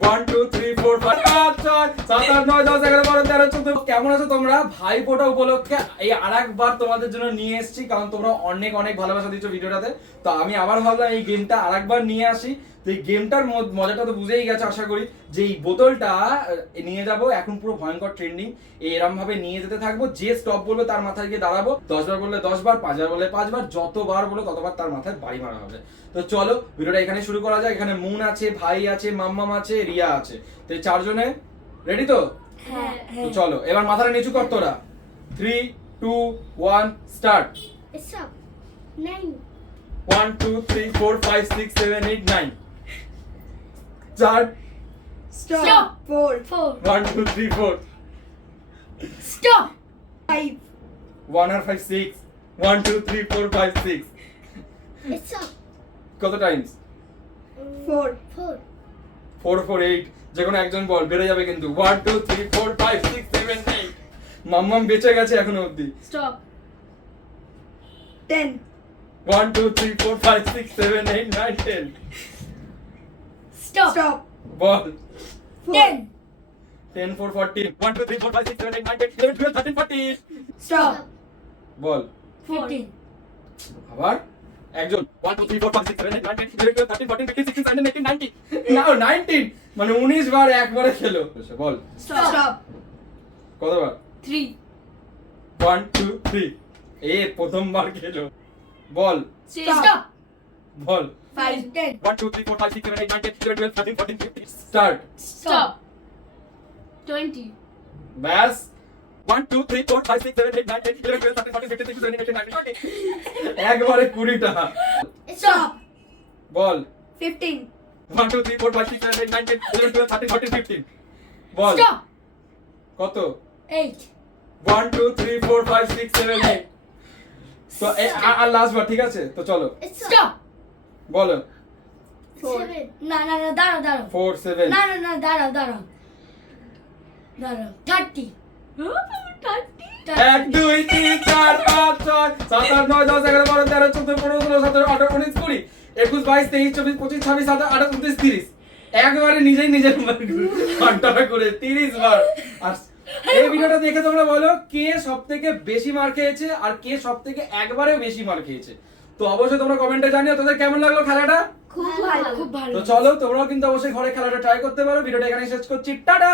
1 2 3 4 5 6 7 8 9 10 11 12 13 14 কেমন আছো তোমরা? ভাইফোঁটা উপলক্ষে এই আরেকবার তোমাদের জন্য নিয়ে এসেছি, কারণ তোমরা অনেক অনেক ভালোবাসা দিচ্ছ ভিডিওটাতে। তো আমি আবার ভাবলাম এই গেমটা আরেকবার নিয়ে আসি। তো এই গেমটার মজাটা তো বুঝেই গেছো আশা করি, যে এই বোতলটা নিয়ে যাব, এখন পুরো ভয়ঙ্কর ট্রেন্ডিং। এরম ভাবে নিয়ে যেতে থাকবো, যে স্টপ বলবে তার মাথায় গিয়ে দাঁড়াবো, 10 বার বললে 10 বার, 5 বার বললে 5 বার, যতবার বলো ততবার তার মাথায় বাড়ি মারা হবে। তো চলো ভিডিওটা এখানে শুরু করা যাক। এখানে মুন আছে, ভাই আছে, মাম্মাম আছে, রিয়া আছে। তো এই চারজনে রেডি তো? হ্যাঁ তো চলো এবার মাথাটা নিচু কর তোরা। 3 2 1 start. Stop 9 1 2 3 4 5 6 7 8 9 start. Stop 4 1 2 3 4 Stop 5 1 আর 5 6 1 2 3 4 5 6 Stop কত টাইমস? 4 4 4 8 যে কোনো একজন বল, বেড়ে যাবে কিন্তু। 1 2 3 4 5 6 7 8 মাম্মাম বেঁচে গেছে এখনো অবধি। Stop 10 1 2 3 4 5 6 7 8 9 10 Stop বল। 10 10 4 14 1 2 3 4 5 6 7 8 9 10 11 12 13 14 Stop বল। 15 আবার একজন 1 2 3 4 5 6 7 8 9 10 11 12 13 14 15 16 17 18 19 নাও 19 মানে 19 বার একবারে খেলো। বল Stop কতবার? 3 1 2 3 এ প্রথমবার খেলো। বল Stop বল। 5 10 1 2 3 4 5 6 7 8 9 10 11 12 13 14 15 স্টার্ট। Stop 20 ব্যাস 1 2 3 4 5 6 7 8 9 10 11 12 13 14 15 16 17 18 19 20 একবারে 20টা। Stop বল 15 1 2 3 4 5 6 7 8 9 10 11 12 13 14 15 বল। Stop কত? 8 1 2 3 4 5 6 7 8 তো আর লাস্ট বার, ঠিক আছে? তো চলো Stop বলো। 4 না না না দাঁড়াও 4 7 না না না দাঁড়াও 30 1 2 3 4 5 6 7 8 9 10 11 12 13 14 15 16 17 18 19 20 21 22 23 24 25 26 27 28 29 30 একবারে নিজেই নিজের ঘন্টাটা করে 30 বার। আর এই ভিডিওটা দেখে তোমরা বলো কে সবথেকে বেশি মার খেয়েছে আর কে সবথেকে একবারেও বেশি মার খেয়েছে। তো অবশ্যই তোমরা কমেন্টে জানিও তোদের কেমন লাগলো খেলাটা। খুব ভালো তো চলো তোমরাও কিন্তু অবশ্যই ঘরে খেলাটা ট্রাই করতে পারো। ভিডিওটা এখানে শেষ করছি, টাটা।